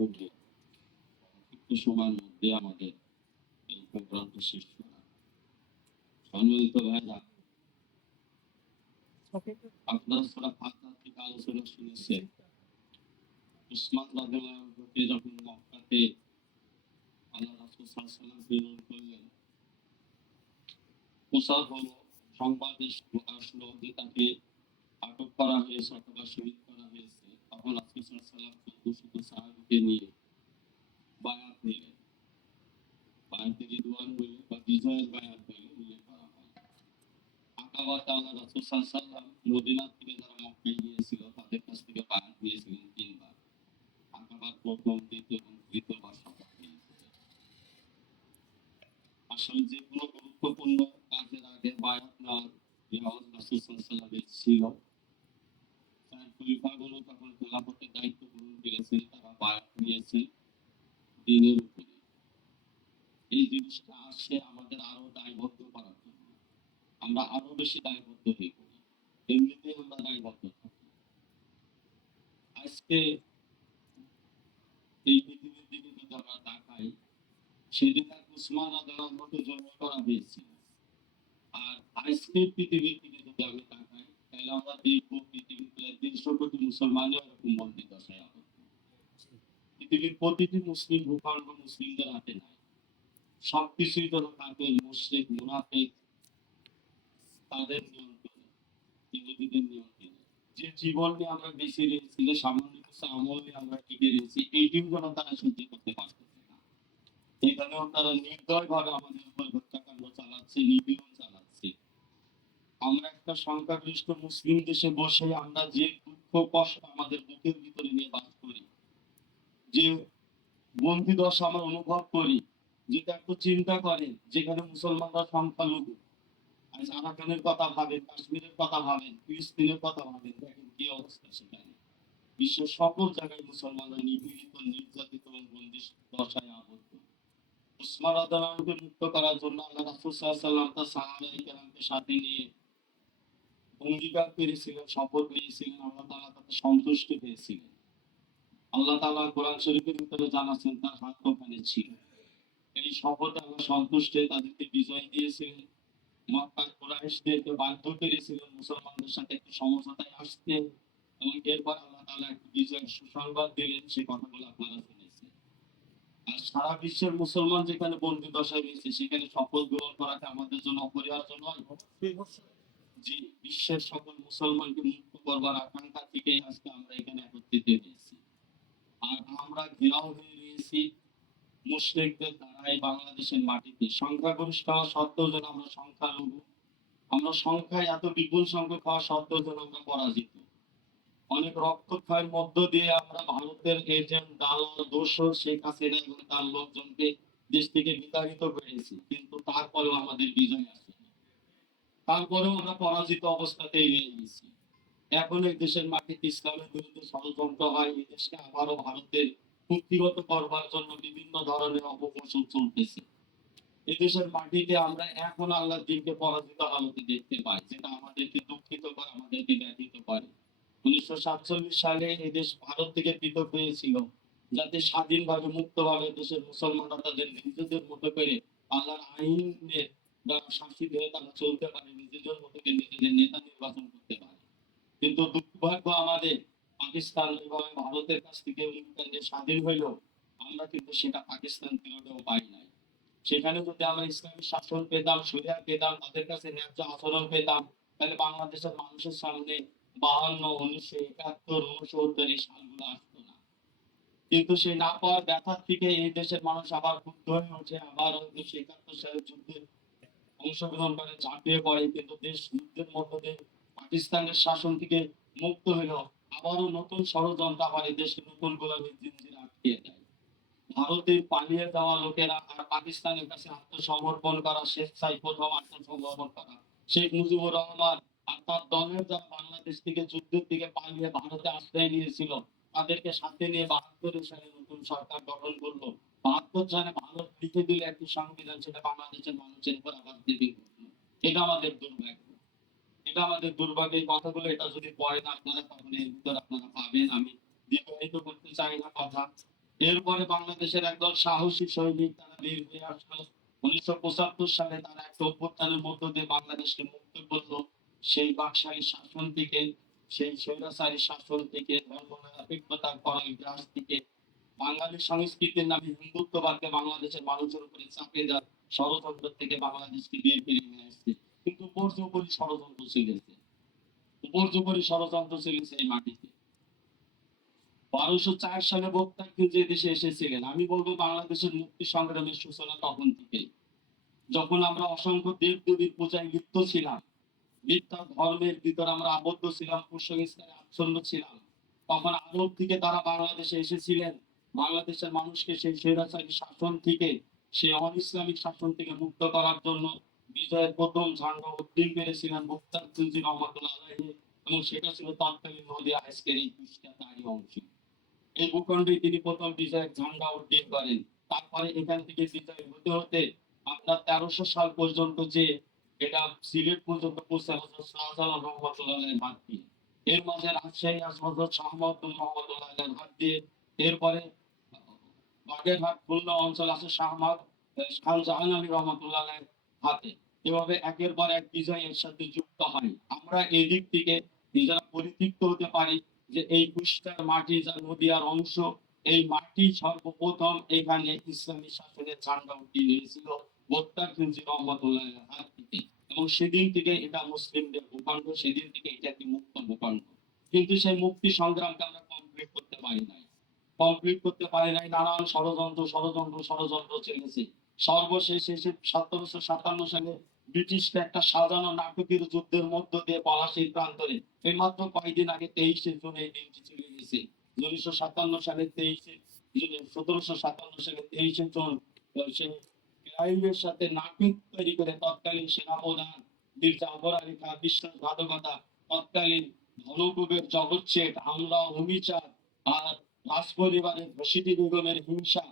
করলে একটু সময়ের মধ্যে আমাদের এই প্রোগ্রামটা শেষ করা। সম্মিলিত ভাইরা আপনারা সারা ফাঁকা থেকে আলোচনা শুনেছেন উসমান রাদিয়াল্লাহু যখন মক্কাতে আল্লাহ রাসূল সাল্লাল্লাহু প্রেরণ করলেন প্রচার হলো সংবাদ আসলো যে তাকে আটক করা হয়েছে অথবা শহীদ করা হয়েছে। তখন চোদ্দ শত আসলে যে কোনো গুরুত্বপূর্ণ কাজের আগে বায়াত নেওয়ার রেওয়াজ রাসূল তার খলিফাগুলো তখন খেলাফতের দায়িত্ব গ্রহণ করেছেন তারা বায়াত নিয়েছেন দিনের উপরে। এই জিনিসটা আসে আমাদের আরও দায়বদ্ধ করার জন্য। আমরা আরও বেশি দায়বদ্ধ হয়ে পড়ি। এমনিতেই আমরা দায়বদ্ধ থাকি। আজকে এই পৃথিবীর দিকে যদি আমরা তাকাই, সেদিন এক উসমান আদালতকে জন্ম করা হয়েছিল। আর আজকে পৃথিবীর দিকে যদি আমি তাকাই যে জীবন নিয়ে আমরা বেঁচে রয়েছি যে সামান্য আমল নিয়ে আমরা টিকে রয়েছি এইটিও যেন তারা সহ্য করতে পারতেছে না। এখানেও তারা নির্দয় ভাবে আমাদের উপর হত্যাকাণ্ড চালাচ্ছে, নিপীড়ন চালাচ্ছে। আমরা একটা সংখ্যাগরিষ্ঠ মুসলিম দেশে বসে আমরা যে দুঃখ, কষ্ট আমাদের বুকের ভিতরে নিয়ে বাস করি, যে বন্দি দশা আমরা অনুভব করি, যেটা একটু চিন্তা করেন যেখানে মুসলমানরা সংখ্যালঘু। আজ আরাকানের কথা ভাবেন, কাশ্মীরের কথা ভাবেন, ফিলিস্তিনের কথা ভাবেন, দেখেন কি অবস্থা সেখানে। বিশ্বের সকল জায়গায় মুসলমানরা নিপীড়িত, নির্যাতিত এবং বন্দি দশায় আবদ্ধ। উসমান রাদিয়াল্লাহুকে মুক্ত করার জন্য আল্লাহ রাসূল ওয়াসাল্লাম তার সাহাবায়ে সাথে নিয়ে অঙ্গীকার করেছিলেন শপথ নিয়েছিলেন, আল্লাহ তাআলা তাতে সন্তুষ্ট হয়েছিলেন আল্লাহ তাআলা কোরআন শরীফের ভিতরে জানাচ্ছেন, তার হাত ছিল। এই শপথে আল্লাহ সন্তুষ্ট তাদেরকে বিজয় দিয়েছিলেন। মক্কার কুরাইশদেরকে বাধ্য মুসলমানদের সাথে একটু সমঝোতায় আসতে এবং এরপর আল্লাহ বিজয়ের সুসংবাদ দিলেন সেই কথাগুলো আপনারা শুনেছেন। আর সারা বিশ্বের মুসলমান যেখানে বন্দি দশায় রয়েছে, সেখানে শপথ গ্রহণ করাটা আমাদের জন্য অপরিহার্য নয়। যে বিশ্বের সকল মুসলমানকে মুক্ত করবার আকাঙ্ক্ষা থেকে আজকে আমরা এখানে একত্রিত হয়েছি আর আমরা ঘেরাও হয়ে রয়েছি মুসলিমদের দ্বারা এই বাংলাদেশের মাটিতে। সংখ্যাগরিষ্ঠ হওয়া সত্ত্বেও যেন আমরা সংখ্যালঘু, আমরা সংখ্যায় এত বিপুল সংখ্যক হওয়া সত্ত্বেও যেন আমরা পরাজিত। অনেক রক্তক্ষয়ের মধ্য দিয়ে আমরা ভারতের এজেন্ট দালাল দোষর শেখ হাসিনা এবং তার লোকজনকে দেশ থেকে বিতাড়িত করেছি, কিন্তু তারপরেও আমাদের বিজয় আসেনি তারপরেও আমরা পরাজিত অবস্থাতেই রয়ে গেছি। এখন এই দেশের মাটিতে ইসলামের বিরুদ্ধে ষড়যন্ত্র হয়, এই দেশকে আবারও ভারতের কুক্ষিগত করবার জন্য বিভিন্ন ধরনের অপকৌশল চলতেছে। এদেশের মাটিতে আমরা এখন আল্লাহর দিনকে পরাজিত হালতে দেখতে পাই, যেটা আমাদেরকে দুঃখিত করে, আমাদেরকে ব্যথিত করে। উনিশশো সাতচল্লিশ সালে এই দেশ ভারত থেকে পৃথক হয়েছিল, যাতে স্বাধীনভাবে মুক্তভাবে দেশের মুসলমানরা তাদের নিজেদের মতো করে আল্লাহর আইনের দ্বারা শাসিত হয়ে তারা চলতে পারে, নিজেদের মতো করে নিজেদের নেতা নির্বাচন করতে পারে। কিন্তু দুর্ভাগ্য আমাদের পাকিস্তান এবং ভারতের কাছ থেকে যে স্বাধীন হইল, আমরা কিন্তু সেটা পাকিস্তান ফেরতেও পাই নাই। সেখানে যদি আমরা ইসলামী শাসন পেতাম, সুরিয়া পেতাম, তাদের কাছে ন্যায্য আচরণ পেতাম, তাহলে বাংলাদেশের মানুষের সামনে বাহান্ন, উনিশশো একাত্তর, উনসত্তর এই সালগুলো আসতো না। কিন্তু সেই না পাওয়ার ব্যথার থেকে এই দেশের মানুষ আবার ক্ষুব্ধ হয়ে ওঠে, আবার উনিশশো একাত্তর সালের যুদ্ধে অংশগ্রহণ করে ঝাঁপিয়ে পড়ে, কিন্তু দেশ যুদ্ধের মধ্য দিয়ে পাকিস্তানের শাসন থেকে মুক্ত হইল আবারও নতুন ষড়যন্ত্র আবার এই দেশকে নতুন গোলামীর জিঞ্জিরে আটকিয়ে দেয়। ভারতের পালিয়ে যাওয়া লোকেরা আর পাকিস্তানের কাছে আত্মসমর্পণ করা স্বেচ্ছায় প্রথম আত্মসমর্পণ করা, শেখ মুজিবুর রহমান আর তার দলের যারা বাংলাদেশ থেকে যুদ্ধের দিকে পালিয়ে ভারতে আশ্রয় নিয়েছিল, তাদেরকে সাথে নিয়ে বাহাত্তর সালে নতুন সরকার গঠন করল। বাহাত্তর সালে ভারত একটি সংবিধান, সেটা বাংলাদেশের মানুষের উপর আবার দেবী। এটা আমাদের দুর্ভাগ্য। এটা আমাদের দুর্ভাগ্যের কথাগুলো এটা যদি আপনারা এর ভিতর আপনারা পাবেন। আমি দীর্ঘায়িত করতে চাই না কথা। এরপরে বাংলাদেশের একদল সাহসী সৈনিক, তারা বের হয়ে আসলো। উনিশশো পঁচাত্তর সালে তারা একটা অভ্যুত্থানের মধ্য দিয়ে বাংলাদেশকে মুক্ত করল। সেই বাকশালী শাসন থেকে, সেই স্বৈরাচারী শাসন থেকে ধর্ম নিরপেক্ষতার করাল গ্রাস থেকে বাঙালি সংস্কৃতির নামে হিন্দুত্ববাদকে বাংলাদেশের মানুষের উপরে চাপিয়ে দেওয়ার ষড়যন্ত্র থেকে বাংলাদেশকে বের করে নিয়ে আসছে। কিন্তু উপর্যুপরি ষড়যন্ত্র চলেছে উপর্যুপরি ষড়যন্ত্র চলেছে এই মাটিতে। বারোশো চার সালে বক্তাকে যে দেশে এসেছিলেন, আমি বলব বাংলাদেশের মুক্তি সংগ্রামের সূচনা তখন থেকে যখন আমরা অসংখ্য দেব দেবীর পূজায় লিপ্ত ছিলাম মিথ্যা ধর্মের ভিতরে আমরা আবদ্ধ ছিলাম, কুসংস্কারে আচ্ছন্ন ছিলাম, তখন আরব থেকে তারা বাংলাদেশে এসেছিলেন। বাংলাদেশের মানুষকে সেই স্বৈরাচারী শাসন থেকে, সেই অন ইসলামিক শাসন থেকে মুক্ত করার জন্য বিজয়ের প্রথম ঝান্ডা উদ্দিন করেছিলেন মুক্তার তুলজি রহমতুল্লাহ এবং সেটা ছিল তৎকালীন নদী আজকের এই কুষ্টিয়া তারই অংশ। এই ভূখণ্ডে তিনি প্রথম বিজয়ের ঝান্ডা উদ্দিন করেন। তারপরে এখান থেকে বিজয় হতে হতে আপনার তেরোশো সাল পর্যন্ত যে এটা সিলেট পর্যন্ত পৌঁছে হজরত শাহজালাল রহমতুল্লাহ হাত দিয়ে। এর মাঝে রাজশাহী আস হজরত শাহ হাত দিয়ে। এরপরে বাগেরহাট, খুলনা অঞ্চল আছে খান জাহান আলী হাতে। এভাবে একের পর এক বিজয় এর সাথে যুক্ত হয়। আমরা এই দিক থেকে নিজেরা পরিতৃপ্ত হতে পারি যে এই কুষ্টার মাটি যা অংশ, এই মাটি সর্বপ্রথম এখানে ইসলামী শাসনের ঝান্ডা উঠিয়ে নিয়েছিল খিলজি হাত থেকে। এবং সেদিন থেকে এটা মুসলিমদের ভূখণ্ড, সেদিন থেকে এটা একটি মুক্ত ভূখণ্ড। কিন্তু সেই মুক্তি সংগ্রামকে আমরা কমপ্লিট করতে পারি নাই। কমপ্লিট করতে পারি নাই, নানান ষড়যন্ত্র ষড়যন্ত্র ষড়যন্ত্র চলেছে। সর্বশেষ এসে সতেরোশো সাতান্ন সালে ব্রিটিশকে একটা সাজানো নাটকের যুদ্ধের মধ্য দিয়ে পলাশির প্রান্তরে। এই মাত্র কয়েকদিন আগে তেইশে জুন এই দিনটি চলে গেছে। উনিশশো সাতান্ন সালে তেইশে সতেরোশো সাতান্ন সালে তেইশে জুন সেই ক্রাইমের সাথে নাটক তৈরি করে তৎকালীন সেনাপ্রধান বীর জাফর আলী খান বিশ্বাসঘাতকতা, তৎকালীন ধনকুবের জগৎ শেঠ হামলা অভিচার আর রাজ পরিবারের রশিদি বেগমের হিংসা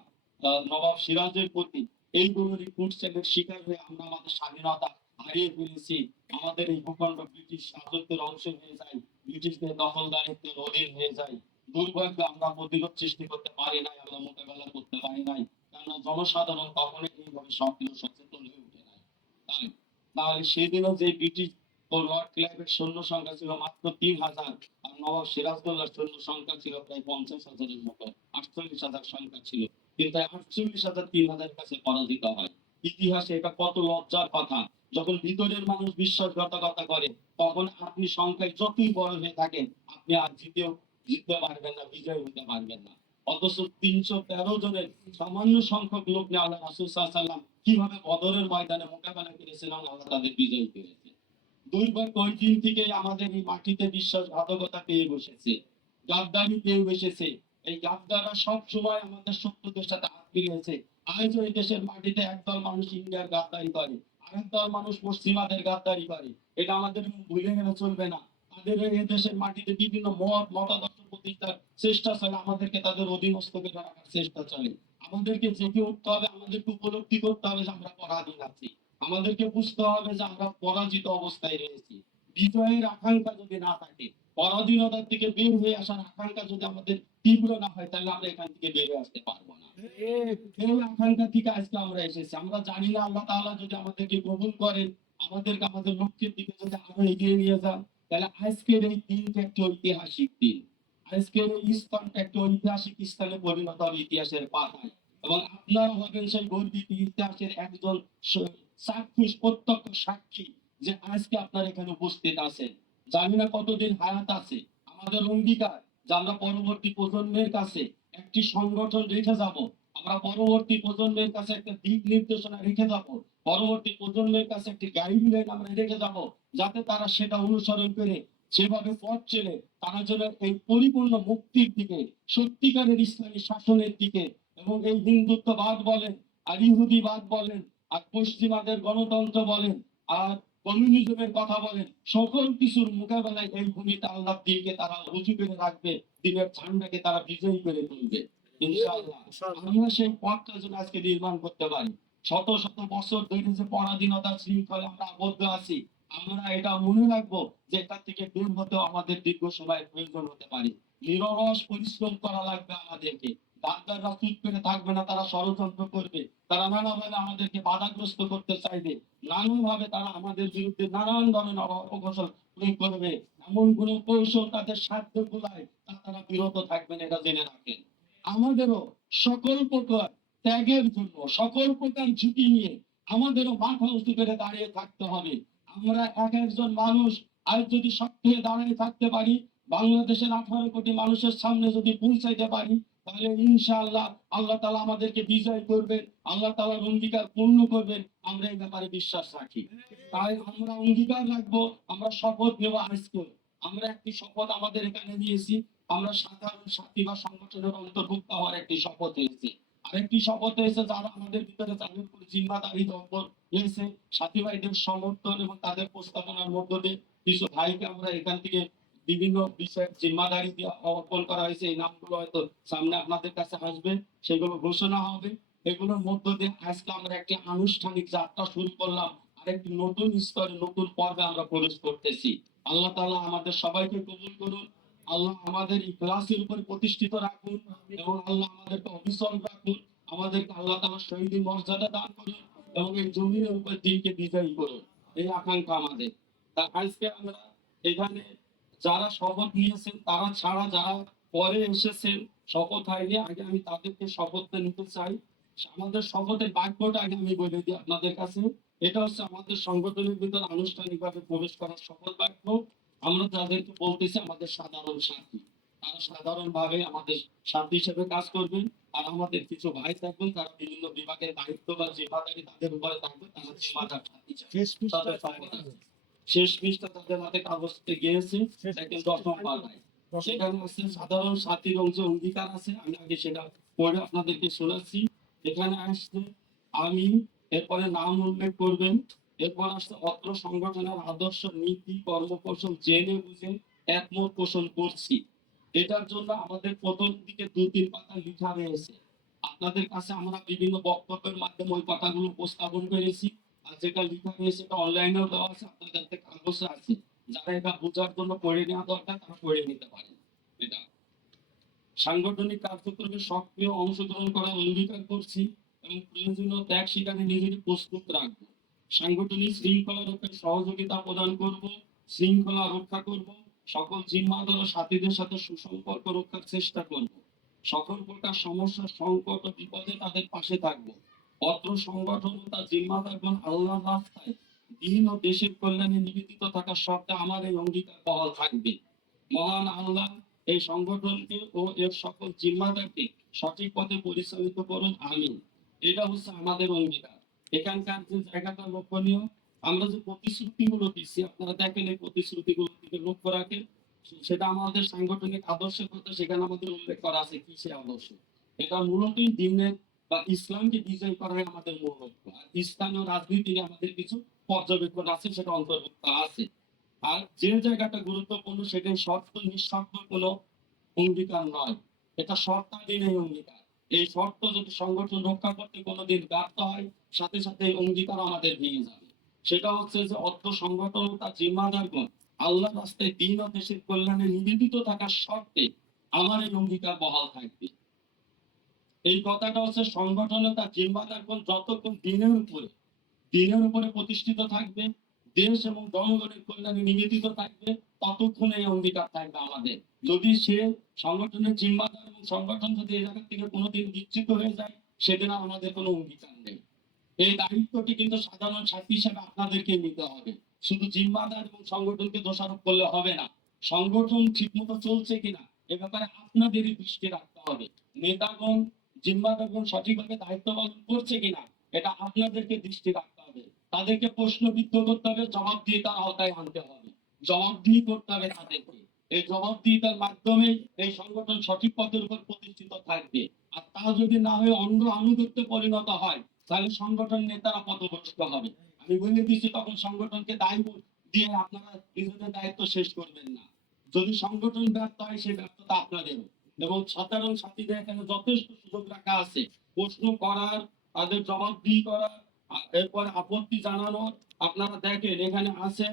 নবাব সিরাজের প্রতি, এইগুলোরই কুটসেলের শিকার হয়ে আমরা আমাদের স্বাধীনতা হারিয়ে ফেলেছি। আমাদের এই ভূখণ্ড ব্রিটিশ রাজত্বের অংশ হয়ে যায়, ব্রিটিশদের দখলদারিত্বের অধীন হয়ে যায়। দুর্ভাগ্য আমরা প্রতিরোধ সৃষ্টি করতে পারি নাই, আমরা মোকাবেলা করতে পারি নাই, কেননা জনসাধারণ কখনোই এইভাবে সক্রিয় সচেতন হয়ে উঠে নাই। তাই, তাহলে সেদিনও যে ব্রিটিশ ও লর্ড ক্লাইভের সৈন্য সংখ্যা ছিল মাত্র তিন হাজার আর নবাব সিরাজদৌল্লার সৈন্য সংখ্যা ছিল প্রায় পঞ্চাশ হাজারের মতো। আটচল্লিশ হাজার সংখ্যা ছিল। কিন্তু আটচল্লিশ হাজার তিন কাছে পরাজিত হয়। ইতিহাসে এটা কত লজ্জার কথা। যখন ভিতরের মানুষ বিশ্বাসঘাতকতা করে, তখন আপনি সংখ্যায় যতই বড় হয়ে থাকেন, আপনি আর জিতেও জিততে পারবেন না, বিজয় হতে পারবেন না। অথচ তিনশো তেরো জনের সামান্য সংখ্যক লোক নিয়ে আল্লাহ রাসুল সাল্লাম কীভাবে বদরের ময়দানে মোকাবেলা করেছিলেন আল্লাহ তাদের বিজয় করেছে দিন থেকে আমাদের এই মাটিতে বিশ্বাসঘাতকতা পেয়ে বসেছে। গাদ্দারি পেয়ে বসেছে। এই গাদ্দাররা সব সময় আমাদের শত্রুদের সাথে হাত আজ ওই দেশের মাটিতে একদল মানুষ ইন্ডিয়ার গাদ্দারি করে। মানুষ পশ্চিমাদের গাদ্দারি করে। এটা আমাদের ভুলে গেলে চলবে না। তাদের এই দেশের মাটিতে বিভিন্ন মত, মতাদর্শ প্রতিষ্ঠার চেষ্টা চলে। আমাদেরকে তাদের রাখার চেষ্টা চলে। আমাদেরকে জেগে উঠতে হবে, আমাদেরকে উপলব্ধি করতে হবে যে আমরা পরাধীন আছি। আমাদেরকে বুঝতে হবে যে আমরা পরাজিত অবস্থায় রয়েছি। বিজয়ের আকাঙ্ক্ষা যদি না থাকে, পরাধীনতার থেকে বের হয়ে আসার আকাঙ্ক্ষা যদি আমাদের তীব্র না হয়, তাহলে আমরা এখান থেকে বের আসতে পারব না। এই আকাঙ্ক্ষা থেকে আজকে আমরা এসেছি। আমরা জানি না, আল্লাহ তাআলা যদি আমাদেরকে কবুল করেন, আমাদেরকে আমাদের লক্ষ্যের দিকে যদি আরও এগিয়ে নিয়ে যান, তাহলে আজকের এই দিনটা একটি ঐতিহাসিক দিন। আজকের এই স্থানটা একটি ঐতিহাসিক স্থানে পরিণত হবে ইতিহাসের পাতায়। এবং আপনারা হবেন সেই গর্বিত ইতিহাসের একজন স- চাক্ষুষ প্রত্যক্ষ সাক্ষী যে আজকে আপনারা এখানে উপস্থিত আছেন। জানি না কতদিন হায়াত আছে। আমাদের অঙ্গীকার, যে আমরা পরবর্তী প্রজন্মের কাছে একটি সংগঠন রেখে যাব, আমরা পরবর্তী প্রজন্মের কাছে একটা দিক নির্দেশনা রেখে যাব, পরবর্তী প্রজন্মের কাছে একটি গাইডলাইন আমরা রেখে যাব, যাতে তারা সেটা অনুসরণ করে সেভাবে পথ চলে, তারা যেন এই পরিপূর্ণ মুক্তির দিকে, সত্যিকারের ইসলামী শাসনের দিকে, এবং এই হিন্দুত্ববাদ বলেন, আর ইহুদিবাদ বলেন আর পশ্চিমাদের গণতন্ত্র বলেন আর কমিউনিজমের কথা বলেন সকল কিছুর মোকাবেলায় এই ভূমিতে আল্লাহ দিনকে তারা উঁচু করে রাখবে দিনের ঝান্ডাকে তারা বিজয়ী করে তুলবে। আমরা সেই পথটা যেন আজকে নির্মাণ করতে পারি। শত শত বছর ধরে যে পরাধীনতার শৃঙ্খলে আমরা আবদ্ধ আছি আমরা এটা মনে রাখব যে এটা থেকে বের হতেও আমাদের দীর্ঘ সময়ের প্রয়োজন হতে পারে। নিরলস পরিশ্রম করা লাগবে আমাদেরকে। ডাক্তাররা চুপ করে থাকবে না, তারা ষড়যন্ত্র করবে। তারা নানাভাবে আমাদেরকে বাধাগ্রস্ত করতে চাইবে। নানাভাবে তারা আমাদের বিরুদ্ধে নানান ধরনের অপকৌশল প্রয়োগ করবে। এমন কোন কৌশল তাদের সাধ্য গুলায় তা তারা বিরত থাকবেন এটা জেনে রাখেন। আমাদেরও সকল প্রকার ত্যাগের জন্য, সকল প্রকার ঝুঁকি নিয়ে আমাদেরও মাথা উঁচু করে দাঁড়িয়ে থাকতে হবে। আমরা এক একজন মানুষ আজ যদি শক্ত হয়ে দাঁড়িয়ে থাকতে পারি, বাংলাদেশের আঠারো কোটি মানুষের সামনে যদি পৌঁছাইতে পারি তাহলে ইনশাআল্লাহ আল্লাহ তালা আমাদেরকে বিজয় করবেন, আল্লাহ তালার অঙ্গীকার পূর্ণ করবেন, আমরা এই ব্যাপারে বিশ্বাস রাখি। তাই আমরা অঙ্গীকার রাখব, আমরা শপথ নেব আজকে আমরা একটি শপথ আমাদের এখানে নিয়েছি আমরা সাধারণ সাথী বা সংগঠনের অন্তর্ভুক্ত হওয়ার একটি শপথ হয়েছে আরেকটি শপথ হয়েছে যারা আমাদের ভিতরে তাদের জিম্মাদারি দপ্তর রয়েছে সাথী ভাইদের সমর্থন এবং তাদের প্রস্তাবনার মধ্য দিয়ে কিছু ভাইকে আমরা এখান থেকে বিভিন্ন বিষয়ের জিম্মাদারি অর্পণ করা হয়েছে, এই নামগুলো হয়তো সামনে আপনাদের কাছে আসবে। সেগুলো ঘোষণা হবে। এগুলোর মধ্য দিয়ে আজকে আমরা একটি আনুষ্ঠানিক যাত্রা শুরু করলাম। আরেকটি নতুন স্তরে, নতুন পর্বে আমরা প্রবেশ করতেছি। আল্লাহ তাআলা আমাদের সবাইকে কবুল করুন। আল্লাহ আমাদের ইখলাসের উপর প্রতিষ্ঠিত রাখুন এবং আল্লাহ আমাদেরকে অবিচল রাখুন। আমাদেরকে আল্লাহ তাআলা শহীদি মর্যাদা দান করুন এবং এই জমিনের উপর দিনকে বিজয়ী করুন। এই আকাঙ্ক্ষা আমাদের। তা আজকে আমরা এখানে যারা শপথ নিয়েছেন তারা ছাড়া যারা পরে এসেছেন শপথ হয়নি। আগে আমি তাদেরকে শপথটা নিতে চাই। আমাদের শপথের বাক্যটা আগে আমি বলে দিই আপনাদের কাছে। এটা হচ্ছে আমাদের সংগঠনের ভিতর আনুষ্ঠানিকভাবে প্রবেশ করার শপথ বাক্য। আমরা যাদেরকে বলতেছি আমাদের সাধারণ সাথী। তারা সাধারণ ভাবে আমাদের সাথী হিসেবে কাজ করবেন। আর আমাদের কিছু ভাই থাকবেন তারা বিভিন্ন বিভাগের দায়িত্ব বা জিম্মাদারি তাদের উপরে থাকবে তারা জিম্মাদার সাথী শেষ পৃষ্ঠা তাদের হাতে কাগজতে গিয়েছে সেকেন্ড দশম পাতায় সেখানে আছে সাধারণ সাথীর অংশে অঙ্গীকার আছে, আমি আগে সেটা পড়ে আপনাদেরকে শোনাচ্ছি। এখানে আসছে আমি, এরপরে নাম উল্লেখ করবেন, এরপর আসছে অত্র সংগঠনের আদর্শ নীতি কর্মকৌশল জেনে বুঝে একমত পোষণ করছি। এটার জন্য আমাদের প্রথম দিকে দু তিন পাতা লিখা রয়েছে। আপনাদের কাছে আমরা বিভিন্ন বক্তব্যের মাধ্যমে ওই কথাগুলো উপস্থাপন করেছি। যেটা লেখা রয়েছে সেটা অনলাইনেও দেওয়া আছে, আপনাদের কাছে কাগজে আছে। যারা এটা বোঝার জন্য নেওয়া দরকার, তারা নিতে পারেন। এটা। সাংগঠনিক কার্যক্রমে সক্রিয় অংশগ্রহণ করার অঙ্গীকার করছি এবং প্রয়োজনীয় ত্যাগ নিজেকে প্রস্তুত রাখব। সাংগঠনিক শৃঙ্খলা রক্ষায় সহযোগিতা প্রদান করব, শৃঙ্খলা রক্ষা করব, সকল জিম্মাদার ও সাথীদের সাথে সুসম্পর্ক রক্ষার চেষ্টা করব। সকল প্রকার সমস্যা, সংকট ও বিপদে তাদের পাশে থাকব। অত্র সংগঠন তার জিম্মাদারগণ আল্লাহ রাস্তায় দিন ও দেশের কল্যাণে নিবেদিত থাকার সত্ত্বে আমার এই অঙ্গীকার বহাল থাকবে। মহান আল্লাহ এই সংগঠনকে ও এর সকল জিম্মাদারকে সঠিক পথে পরিচালিত করুন, আমিন। এটা হচ্ছে আমাদের অঙ্গীকার। এখানকার যে জায়গাটা লক্ষণীয়, আমরা যে প্রতিশ্রুতিগুলো দিচ্ছি, আপনারা দেখেন এই প্রতিশ্রুতিগুলো দিকে লক্ষ্য রাখেন, সেটা আমাদের সাংগঠনিক আদর্শের কথা, সেখানে আমাদের উল্লেখ করা আছে কি সে আদর্শ। এটা মূলতই দিনের বা ইসলামকে বিজয় করাই আমাদের মূল লক্ষ্য। আর স্থানীয় রাজনীতি আমাদের কিছু পর্যবেক্ষণ আছে, সেটা অন্তর্ভুক্ত আছে। আর যে জায়গাটা গুরুত্বপূর্ণ, সেটাই শর্ত, নিঃশর্ত কোনো অঙ্গীকার নয়। এটা শর্তাধীন এই অঙ্গীকার। এই শর্ত যদি সংগঠন রক্ষা করতে কোনোদিন ব্যর্থ হয়, সাথে সাথে অঙ্গীকার আমাদের ভেঙে যাবে। সেটা হচ্ছে যে অর্থ সংগঠন, তার জিম্মাদারগণ আল্লাহ রাস্তায় দিন ও দেশের কল্যাণে নিবেদিত থাকার শর্তে আমার এই অঙ্গীকার বহাল থাকবে। এই কথাটা হচ্ছে সংগঠন তার জিম্মাদারগণ যতক্ষণ দিনের উপরে দিনের উপরে প্রতিষ্ঠিত থাকবে, দেশ এবং জনগণের কল্যাণে নিবেদিত থাকবে, ততক্ষণ এই অঙ্গীকার থাকবে আমাদের। যদি সে সংগঠনের জিম্মাদার এবং সংগঠন যদি এই জায়গা থেকে কোনোদিন বিচ্ছিত হয়ে যায়, সেদিন আমাদের কোনো অঙ্গীকার নেই। এই দায়িত্বটি কিন্তু সাধারণ সাথী হিসেবে আপনাদেরকে নিতে হবে। শুধু জিম্মাদার এবং সংগঠনকে দোষারোপ করলে হবে না। সংগঠন ঠিকমতো চলছে কিনা, এ ব্যাপারে আপনাদেরই দৃষ্টি রাখতে হবে। নেতাগণ জিম্মাদারগণ সঠিকভাবে দায়িত্ব পালন করছে কিনা, এটা আপনাদেরকে দৃষ্টি রাখতে হবে। তাদেরকে প্রশ্নবিদ্ধ করতে হবে জবাব দিয়ে তার আওতায় আনতে হবে। জবাবদিহি করতে হবে তাদেরকে। এই জবাবদিহিতার মাধ্যমে এই সংগঠন সঠিক পথের উপর প্রতিষ্ঠিত থাকবে। আর তা যদি না হয়ে অন্ধ আনুগত্যে পরিণত হয়, তাহলে সংগঠন নেতারা পদভ্রষ্ট হবে। আমি বলে দিচ্ছি, তখন সংগঠনকে দায়ী দিয়ে আপনারা নিজেদের দায়িত্ব শেষ করবেন না। যদি সংগঠন ব্যর্থ হয়, সেই ব্যর্থতা আপনাদেরও। এবং সাধারণ সাথীদের এখানে যথেষ্ট সুযোগ রাখা আছে। প্রশ্ন করার, তাদের জবাবদিহি করার এরপরে আপত্তি জানানোর। আপনারা দেখেন, এখানে আছে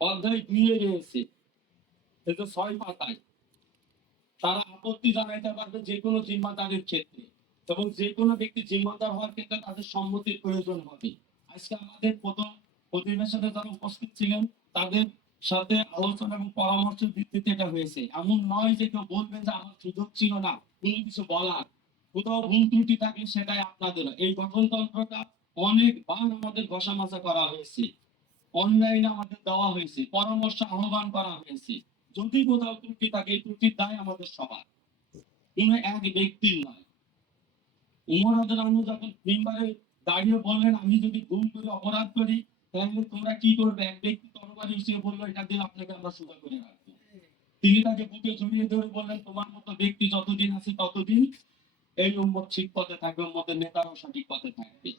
অধ্যায় দুইয়ে রয়েছে। ছয় পাতায়। তারা আপত্তি জানাইতে পারবে যে কোনো জিম্মাদারির ক্ষেত্রে এবং যে কোনো ব্যক্তি জিম্মাদার হওয়ার ক্ষেত্রে তাদের সম্মতির প্রয়োজন হবে। আজকে আমাদের প্রথম অধিবেশনে যারা উপস্থিত ছিলেন, তাদের সাথে আলোচনা এবং পরামর্শের ভিত্তিতে এটা হয়েছে। এমন নয় যে কেউ বলবেন যে আমার সুযোগ ছিল না, কোনো কিছু বলার। কোথাও ভুল ত্রুটি থাকলে সেটাই আপনাদের। এই গঠনতন্ত্রটা অনেকবার আমাদের ঘষা মাজা করা হয়েছে। অনলাইনে আমাদের দেওয়া হয়েছে। পরামর্শ, আহ্বান করা হয়েছে। যদি কোথাও ত্রুটি থাকে, এই ত্রুটির দায় আমাদের সবার। কোন এক ব্যক্তির নয়। উমর আদরানু যখন মেম্বারে দাঁড়িয়ে বললেন, আমি যদি ভুল করে অপরাধ করি তাহলে তোমরা কি করবে? এক ব্যক্তি তরবারি বলল, এটা দিয়ে আপনাকে আমরা সোজা করে রাখব। তিনি তাকে বুকে জড়িয়ে ধরে বললেন, তোমার মতো ব্যক্তি যতদিন আছে ততদিন এই ঠিক পথে থাকবে সঠিক পথে থাকবে।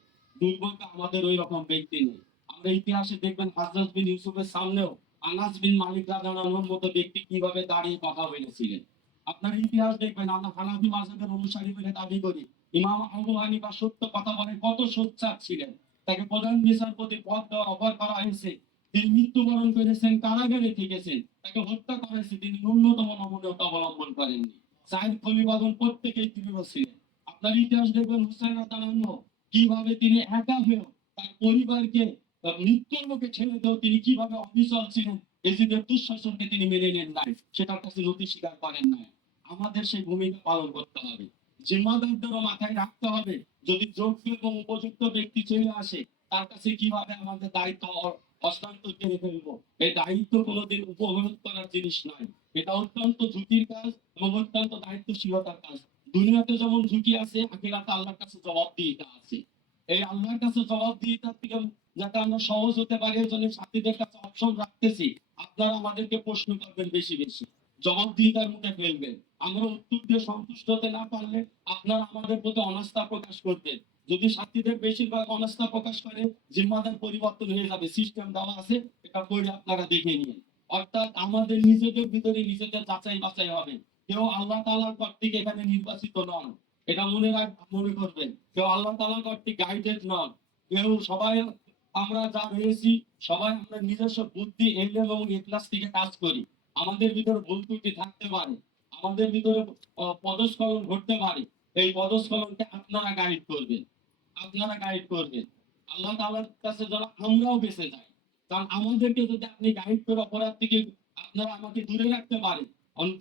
আমাদের ওই রকম ব্যক্তি নেই। আমরা ইতিহাসে দেখবেন হাজরত বিন ইউসুফের সামনেও আনাস বিন মালিক রাজানোর মতো ব্যক্তি কীভাবে দাঁড়িয়ে কথা বলেছিলেন। আপনার ইতিহাস দেখবেন, আমরা অনুসারী বলে দাবি করি, ইমাম আবু হানিফা সত্য কথা বলে কত সোচ্চার ছিলেন। তাকে প্রধান বিচারপতি পদ দেওয়া অফার করা হয়েছে। তিনি মৃত্যুবরণ করেছেন কারাগারে থেকেছেন। তাকে হত্যা করেছে তিনি ন্যূনতম নমনীয়তা অবলম্বন করেননি। সাহেব খলিবাদন প্রত্যেকেই তিনি ছিলেন। আপনার ইতিহাস দেখবেন হুসাইন রাতারান্ন কীভাবে তিনি একা হয়েও তার পরিবারকে মৃত্যুর মুখে ছেড়ে দেও তিনি কীভাবে অবিচল ছিলেন এজিদের দুঃশাসনকে তিনি মেনে নেন নাই, সেটার কাছে নথি স্বীকার করেন নাই। আমাদের সেই ভূমিকা পালন করতে হবে। জিম্মাদারদেরও মাথায় রাখতে হবে। যদি যোগ্য এবং উপযুক্ত ব্যক্তি চলে আসে, তার কাছে কীভাবে আমাদের দায়িত্ব হস্তান্তর করে ফেলব? এই দায়িত্ব কোনোদিন উপভোগ করার জিনিস নয়। এটা অত্যন্ত ঝুঁকির কাজ এবং অত্যন্ত দায়িত্বশীলতার কাজ। দুনিয়াতে যেমন ঝুঁকি আছে, আখিরাতে আল্লাহর কাছে জবাবদিহিতা আছে। এই আল্লাহর কাছে জবাব জবাবদিহিতার থেকে যাতে আমরা সহজ হতে পারি, এই জন্য ছাত্রীদের কাছে অপশন রাখতেছি। আপনারা আমাদেরকে প্রশ্ন করবেন বেশি বেশি। জবাবদিহিতার মুখে ফেলবেন। আমরা উত্তর দিয়ে সন্তুষ্ট হতে না পারলে আপনারা আমাদের প্রতি অনাস্থা প্রকাশ করবেন। যদি ছাত্রীদের বেশিরভাগ অনাস্থা প্রকাশ করে, জিম্মাদার পরিবর্তন হয়ে যাবে। সিস্টেম দেওয়া আছে, এটা পড়ে আপনারা দেখে নিন। অর্থাৎ আমাদের নিজেদের ভিতরে নিজেদের যাচাই বাছাই হবে। কেউ আল্লাহ কর্তৃক এখানে নির্বাচিত নন। এটা মনে রাখ, মনে করবেন। কেউ আল্লাহ কর্তৃক গাইডেড নন। কেউ সবাই আমরা যা রয়েছি, সবাই আমরা নিজস্ব বুদ্ধি এলএম এবং এক্লাস থেকে কাজ করি। আমাদের ভিতরে ভুল ত্রুটি থাকতে পারে। আমাদের ভিতরে পদস্খলন ঘটতে পারে? এই পদস্খলনকে আপনারা গাইড করবেন। আপনারা গাইড করবেন। আল্লাহ তাআলার কাছে যেন আমরাও বেঁচে যাই। কারণ আমাদেরকে যদি আপনি গাইড করে অপরাধ থেকে আপনারা আমাকে দূরে রাখতে পারেন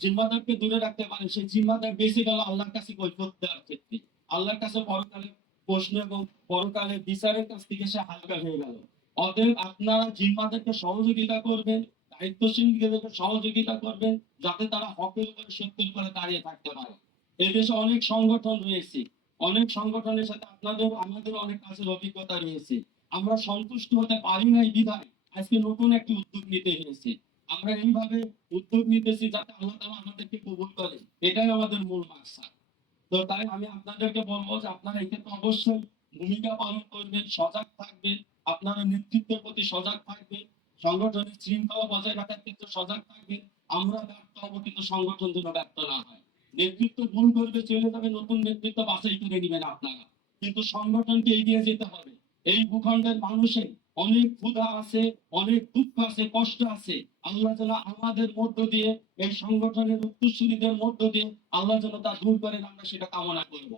জিম্মাদারকে দূরে রাখতে পারেন, সেই জিম্মাদার বেঁচে গেল আল্লাহর কাছে কৈফত দেওয়ার ক্ষেত্রে। আল্লাহর কাছে পরকালে প্রশ্ন এবং পরকালে বিচারের কাছ থেকে সে হালকা হয়ে গেল। অতএব আপনারা জিম্মাদারকে সহযোগিতা করবেন দায়িত্বশীলদেরকে সহযোগিতা করবেন যাতে তারা হকের উপরে সত্যের উপরে দাঁড়িয়ে থাকতে পারে। এই দেশে অনেক সংগঠন রয়েছে। অনেক সংগঠনের সাথে আপনাদের আমাদের অনেক কাজের অভিজ্ঞতা রয়েছে। আমরা সন্তুষ্ট হতে পারি নাই বিধায় আজকে নতুন একটি উদ্যোগ নিতে হয়েছে। আমরা এইভাবে উদ্যোগ নিতেছি যাতে আল্লাহ তাআলা আমাদেরকে কবুল করে। এটাই আমাদের মূল মাকসাদ। তো তাই আমি আপনাদেরকে বলব যে আপনারা এক্ষেত্রে অবশ্যই ভূমিকা পালন করবেন, সজাগ থাকবেন, আপনারা নেতৃত্বের প্রতি সজাগ থাকবেন। সংগঠনের শৃঙ্খলা বজায় রাখার ক্ষেত্রে সজাগ থাকবেন আমরা ব্যর্থ হব কিন্তু সংগঠন যেন ব্যর্থ না হয়। নেতৃত্ব ভুল করবে চলে যাবে, নতুন নেতৃত্ব বাছাই করে নেবেন আপনারা। কিন্তু সংগঠনকে এগিয়ে যেতে হবে। এই ভূখণ্ডের মানুষের অনেক ক্ষুধা আছে, অনেক দুঃখ আছে, কষ্ট আছে। আল্লাহ যেন আমাদের মধ্য দিয়ে, এই সংগঠনের উত্তরসূরিদের মধ্য দিয়ে আল্লাহ যেন তা দূর করেন, আমরা সেটা কামনা করব।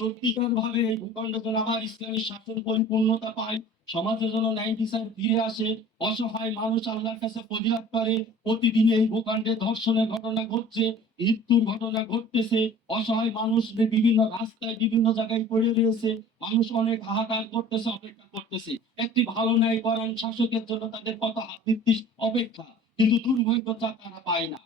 সত্যিকার ভাবে এই ভূখণ্ড যেন আবার ইসলামী শাসন পরিপূর্ণতা পায় সমাজে যেন ন্যায় বিচার ফিরে আসে, অসহায় মানুষ আল্লাহর কাছে ফরিয়াদ করে, প্রতিদিন এই ভূখণ্ডে ধর্ষণের ঘটনা ঘটছে, মৃত্যুর ঘটনা ঘটতেছে, অসহায় মানুষ বিভিন্ন রাস্তায় বিভিন্ন জায়গায় পড়ে রয়েছে, মানুষ অনেক হাহাকার করতেছে, অপেক্ষা করতেছে। একটি ভালো ন্যায় করেন শাসকের জন্য তাদের কত হাত নির্দিষ্ট অপেক্ষা, কিন্তু দুর্ভাগ্যতা তারা পায় না।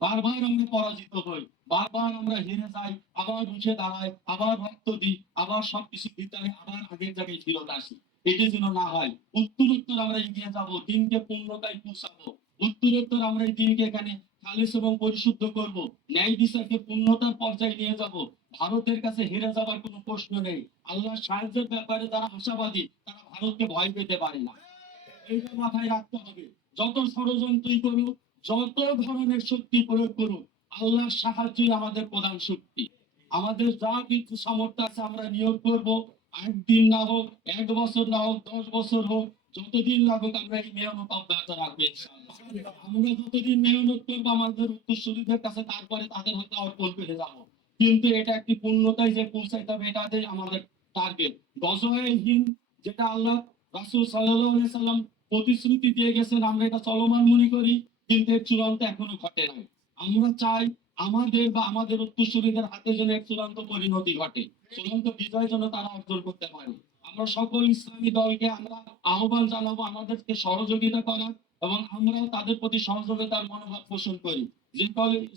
বারবার আমরা পরাজিত হই, বারবার আমরা হেরে যাই, আবার উঠে দাঁড়াই, আবার রক্ত দিই, আবার সবকিছু ভিতরে আবার আগের জায়গায় ফিরত আসি। এটি যেন না হয়। উত্তরোত্তর আমরা এগিয়ে যাব, দিনকে পূর্ণতায় পৌঁছাবো। উত্তরোত্তর আমরা এই দিনকে এখানে খালিস এবং পরিশুদ্ধ করব। ন্যায় বিচারকে পূর্ণতার পর্যায়ে নিয়ে যাব। ভারতের কাছে হেরে যাবার কোনো প্রশ্ন নেই। আল্লাহর সাহায্যের ব্যাপারে যারা আশাবাদী, তারা ভারতকে ভয় পেতে পারে না। এইটা মাথায় রাখতে হবে। যত ষড়যন্ত্রই করুক, যত ধরনের শক্তি প্রয়োগ করুক, আল্লাহর সাহায্যই আমাদের প্রধান শক্তি। আমাদের যা কিছু সামর্থ্য আছে আমরা নিয়োগ করব। একদিন না হোক, এক বছর না হোক, দশ বছর হোক, যতদিন লাগুক আমরা এই মেহনত অব্যাহত রাখব আমরা যতদিন মেহনত করব, আমাদের উত্তরসূরিদের কাছে তারপরে তাদের হাতে অর্পণ করে যাব। কিন্তু এটা একটি পূর্ণতায় যে পৌঁছাইতে হবে, এটাতেই আমাদের টার্গেট গজওয়ে হিন্দ যেটা আল্লাহ রাসূল আলাইহি সাল্লাম প্রতিশ্রুতি দিয়ে গেছেন, আমরা এটা চলমান মনে করি, কিন্তু এর চূড়ান্ত এখনও ঘটে নাই। আমরা চাই আমাদের বা আমাদের উত্তরসূরিদের হাতে যেন এক চূড়ান্ত পরিণতি ঘটে। চূড়ান্ত বিজয় যেন তারা অর্জন করতে পারে। আমরা সকল ইসলামী দলকে আমরা আহ্বান জানাব আমাদেরকে সহযোগিতা করার এবং আমরাও তাদের প্রতি সহযোগিতার মনোভাব পোষণ করি।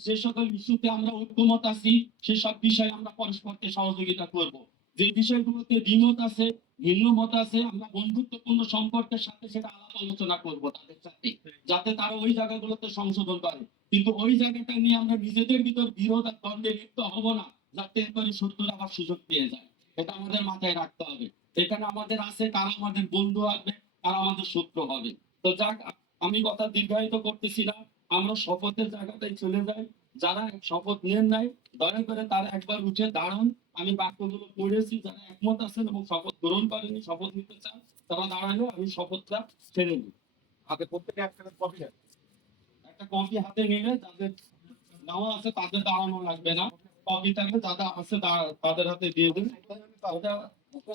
যে সকল ইস্যুতে আমরা ঐক্যমত আছি, সেসব বিষয়ে আমরা পরস্পরকে সহযোগিতা করব। যে বিষয়গুলোতে দ্বিমত আছে, ভিন্ন মত আছে, আমরা বন্ধুত্বপূর্ণ সম্পর্কের সাথে সেটা আলাপ আলোচনা করব তাদের সাথে, যাতে তারা ওই জায়গাগুলোতে সংশোধন করে। কিন্তু ওই জায়গাটা নিয়ে আমরা নিজেদের ভিতর বিরোধ আর দ্বন্দ্বে লিপ্ত হব না, যাতে করে শত্রুরা আবার সুযোগ পেয়ে যায়। এটা আমাদের মাথায় রাখতে হবে। এখানে আমাদের আছে কারা আমাদের বন্ধু আসবে কারা আমাদের শত্রু হবে। তো যাক, আমি কথা দীর্ঘায়িত করতেছি না। আমরা শপথের জায়গাটায় চলে যাই। যারা শপথ নেন নাই দয়া করে তারা একবার উঠে দাঁড়ান। আমি বাক্যগুলো পড়েছি যারা একমত আছেন এবং শপথ গ্রহণ করেনি শপথ নিতে চান তারা দাঁড়ালে আমি শপথটা ছেড়ে নিই হাতে প্রত্যেকে একটা কপি একটা কপি হাতে নিলে যাদের নেওয়া আছে তাদের দাঁড়ানো লাগবে না। কপি থাকলে যাদের আছে তাদের হাতে দিয়ে দিন। ওটা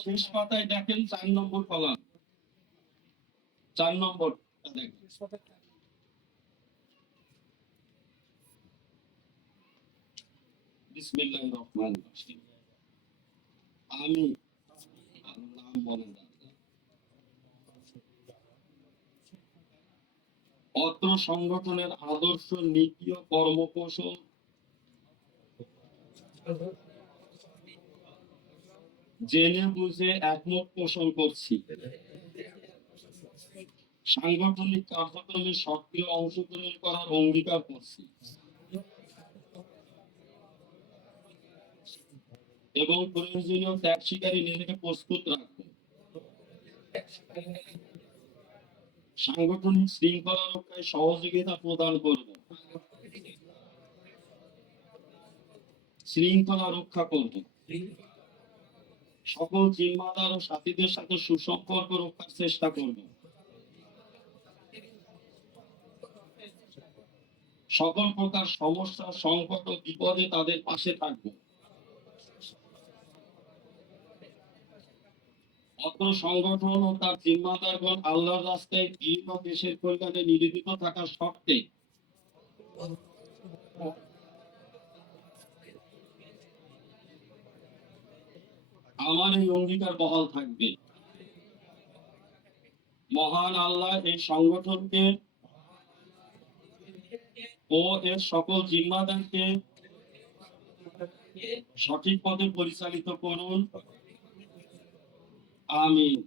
শেষ পাতায় দেখেন চার নম্বর কলাম। চার নম্বর দেখেন। আমি নাম বলেন সংগঠনের আদর্শ নীতি ও কর্মকৌশল জেনে বুঝে একমত পোষণ করছি। সাংগঠনিক কার্যক্রমে সক্রিয় অংশগ্রহণ করার অঙ্গীকার করছি। এবং প্রয়োজনীয় ত্যাগ শিকারী নিজেকে প্রস্তুত রাখব। সাংগঠনিক শৃঙ্খলা রক্ষায় সহযোগিতা প্রদান করব। শৃঙ্খলা রক্ষা করব। সকল জিম্মাদার ও সাথীদের সাথে সুসম্পর্ক রক্ষার চেষ্টা করবে। সকল প্রকার সমস্যা, সংকট ও বিপদে তাদের পাশে থাকব। অত্র সংগঠন ও তার জিম্মাদারগণ আল্লাহর রাস্তায় দিন দেশের কল্যাণে নিবেদিত থাকার শর্তে। আমার এই অঙ্গীকার বহাল থাকবে। মহান আল্লাহ এই সংগঠনকে ও এর সকল জিম্মাদারকে সঠিক পথে পরিচালিত করুন। I mean,